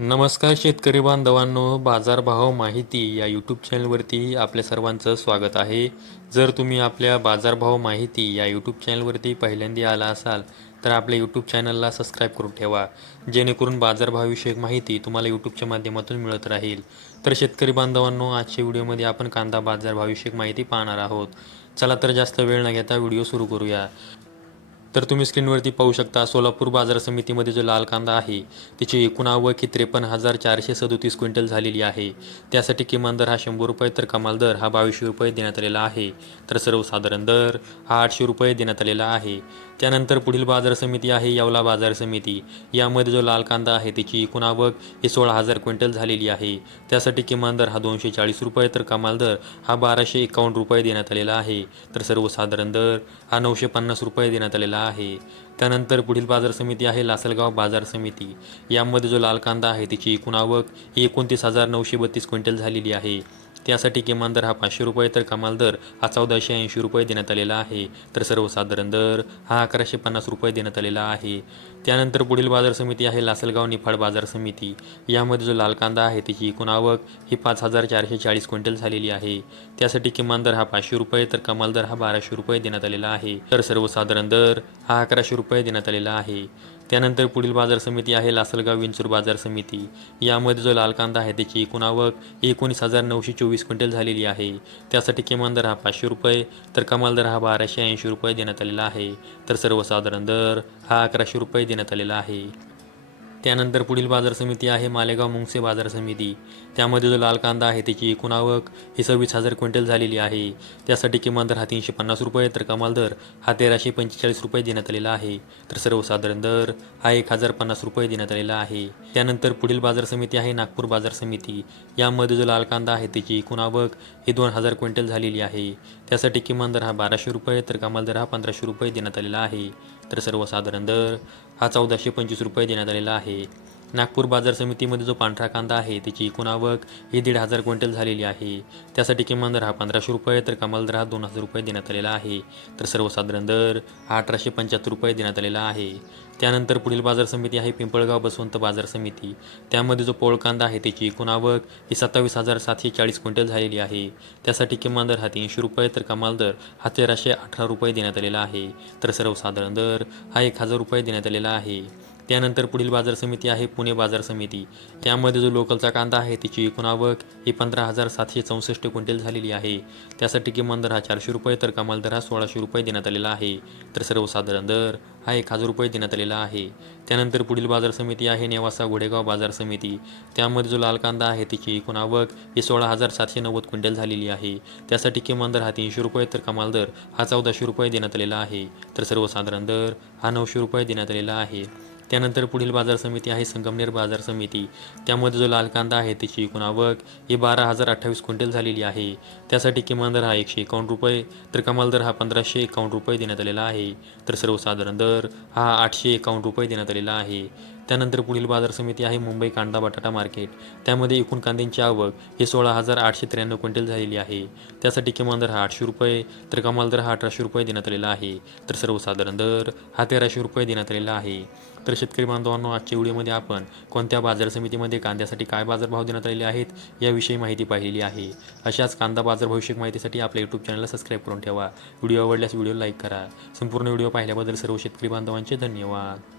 नमस्कार शेतकरी बांधवांनो, बाजारभाव माहिती या यूट्यूब चॅनलवरती आपल्या सर्वांचं स्वागत आहे. जर तुम्ही आपल्या बाजारभाव माहिती या यूट्यूब चॅनलवरती पहिल्यांदा आला असाल तर आपल्या यूट्यूब चॅनलला सबस्क्राईब करून ठेवा, जेणेकरून बाजारभावाविषयक माहिती तुम्हाला यूट्यूबच्या माध्यमातून मिळत राहील. तर शेतकरी बांधवांनो, आजच्या व्हिडिओमध्ये आपण कांदा बाजारभावाविषयक माहिती पाहणार आहोत. चला तर जास्त वेळ न घेता व्हिडिओ सुरू करूया. तर तुम्ही स्क्रीनवरती पाहू शकता, सोलापूर बाजार समितीमध्ये जो लाल कांदा आहे त्याची एकूण आवक ही 53,437 क्विंटल झालेली आहे. त्यासाठी किमान दर हा 100 रुपये तर कमाल दर हा 2200 रुपये देण्यात आलेला आहे. तर सर्वसाधारण दर हा 800 रुपये देण्यात आलेला आहे. त्यानंतर पुढील बाजार समिती आहे येवला बाजार समिती. यामध्ये जो लाल कांदा आहे त्याची एकूण आवक ही 16,000 क्विंटल झालेली आहे. त्यासाठी किमान दर हा 240 रुपये तर कमाल दर हा 1251 रुपये देण्यात आलेला आहे. तर सर्वसाधारण दर हा 950 रुपये देण्यात आलेला आहे. त्यानंतर पुढील बाजार समिती आहे लासलगाव बाजार समिती. यामध्ये जो लाल कांदा आहे त्याची एकूण आवक ही 29,932 क्विंटल झालेली आहे. त्यासाठी किमान दर हा 500 रुपये तर कमाल दर हा 1480 रुपये देण्यात आलेला आहे. तर सर्वसाधारण दर हा 1150 रुपये देण्यात आलेला आहे. त्यानंतर पुढील बाजार समिती आहे लासलगाव निफाड बाजार समिती. यामध्ये जो लाल कांदा आहे त्याची एकूण आवक ही 5,440 क्विंटल झालेली आहे. त्यासाठी किमान दर हा 500 रुपये तर कमाल दर हा 1200 रुपये देण्यात आलेला आहे. तर सर्वसाधारण दर हा 1100 रुपये देण्यात आलेला आहे. त्यानंतर पुढील बाजार समिती आहे लासलगाव विंचूर बाजार समिती. यामध्ये जो लाल कांदा आहे त्याची एकूण आवक 19,924 क्विंटल झालेली आहे. त्यासाठी किमान दर हा 500 रुपये तर कमाल दर हा 1280 रुपये देण्यात आलेला आहे. तर सर्वसाधारण दर हा 1100 रुपये देण्यात आलेला आहे. त्यानंतर पुढील बाजार समिती आहे मालेगाव मुंगसे बाजार समिती. त्यामध्ये जो लाल कांदा आहे त्याची एकूण आवक ही 26,000 क्विंटल झालेली आहे. त्यासाठी किमान दर हा 350 रुपये तर कमाल दर हा 1,345 रुपये देण्यात आलेला आहे. तर सर्वसाधारण दर हा 1,050 रुपये देण्यात आलेला आहे. त्यानंतर पुढील बाजार समिती आहे नागपूर बाजार समिती. यामध्ये जो लाल कांदा आहे त्याची एकूण आवक ही 2,000 क्विंटल झालेली आहे. त्यासाठी किमान दर हा 1,200 रुपये तर कमाल दर हा 1,500 रुपये देण्यात आलेला आहे. तर सर्वसाधारण दर हा 1,425 रुपये देण्यात आलेला आहे. नागपूर बाजार समितीमध्ये जो पांढरा कांदा आहे त्याची एकूण आवक ही 1,500 क्विंटल झालेली आहे. त्यासाठी किमान दर हा 1,500 रुपये तर कमाल दर हा 2,000 रुपये देण्यात आलेला आहे. तर सर्वसाधारण दर हा 1,875 रुपये देण्यात आलेला आहे. त्यानंतर पुढील बाजार समिती आहे पिंपळगाव बसवंत बाजार समिती. त्यामध्ये जो पोळ कांदा आहे त्याची एकूण आवक ही 27,740 क्विंटल झालेली आहे. त्यासाठी किमान दर हा 300 रुपये तर कमाल दर हा 1,318 रुपये देण्यात आलेला आहे. तर सर्वसाधारण दर हा 1,000 रुपये देण्यात आलेला आहे. त्यानंतर पुढील बाजार समिती आहे पुणे बाजार समिती. त्यामध्ये जो लोकलचा कांदा आहे त्याची एकूण आवक ही 15,764 क्विंटल झालेली आहे. त्यासाठी किमान दर हा 400 रुपये तर कमाल दर हा 1,600 रुपये देण्यात आलेला आहे. तर सर्वसाधारण दर हा 1,000 रुपये देण्यात आलेला आहे. त्यानंतर पुढील बाजार समिती आहे नेवासा घोडेगाव बाजार समिती. त्यामध्ये जो लाल कांदा आहे त्याची एकूण आवक ही 16,790 क्विंटल झालेली आहे. त्यासाठी किमान दर हा 300 रुपये तर कमाल दर हा 1,400 रुपये देण्यात आलेला आहे. तर सर्वसाधारण दर हा 900 रुपये देण्यात आलेला आहे. त्यानंतर पुढील बाजार समिती आहे संगमनेर बाजार समिती. त्यामध्ये जो लाल कांदा आहे त्याची एकूण आवक ही 12,028 क्विंटल झालेली आहे. त्यासाठी किमान दर हा 151 रुपये तर कमाल दर हा 1,551 रुपये देण्यात आलेला आहे. तर सर्वसाधारण दर हा 851 रुपये देण्यात आलेला आहे. त्यानंतर पुढील बाजार समिती आहे मुंबई कांदा बटाटा मार्केट. त्यामध्ये एकूण कांद्यांची आवक ही 16,893 क्विंटल झालेली आहे. त्यासाठी किमान दर हा 800 रुपये तर कमाल दर हा 1,800 रुपये देण्यात आलेला आहे. तर सर्वसाधारण दर हा 1,300 रुपये देण्यात आलेला आहे. तर शेतकरी बांधवांनो, आजच्या व्हिडिओमध्ये आपण कोणत्या बाजार समितीमध्ये कांद्यासाठी काय बाजारभाव देण्यात आलेले आहेत याविषयी माहिती पाहिलेली आहे. अशाच कांदा बाजार भविष्यक माहितीसाठी आपल्या यूट्यूब चॅनलला सबस्क्राईब करून ठेवा. व्हिडिओ आवडल्यास व्हिडिओ लाईक करा. संपूर्ण व्हिडिओ पाहिल्याबद्दल सर्व शेतकरी बांधवांचे धन्यवाद.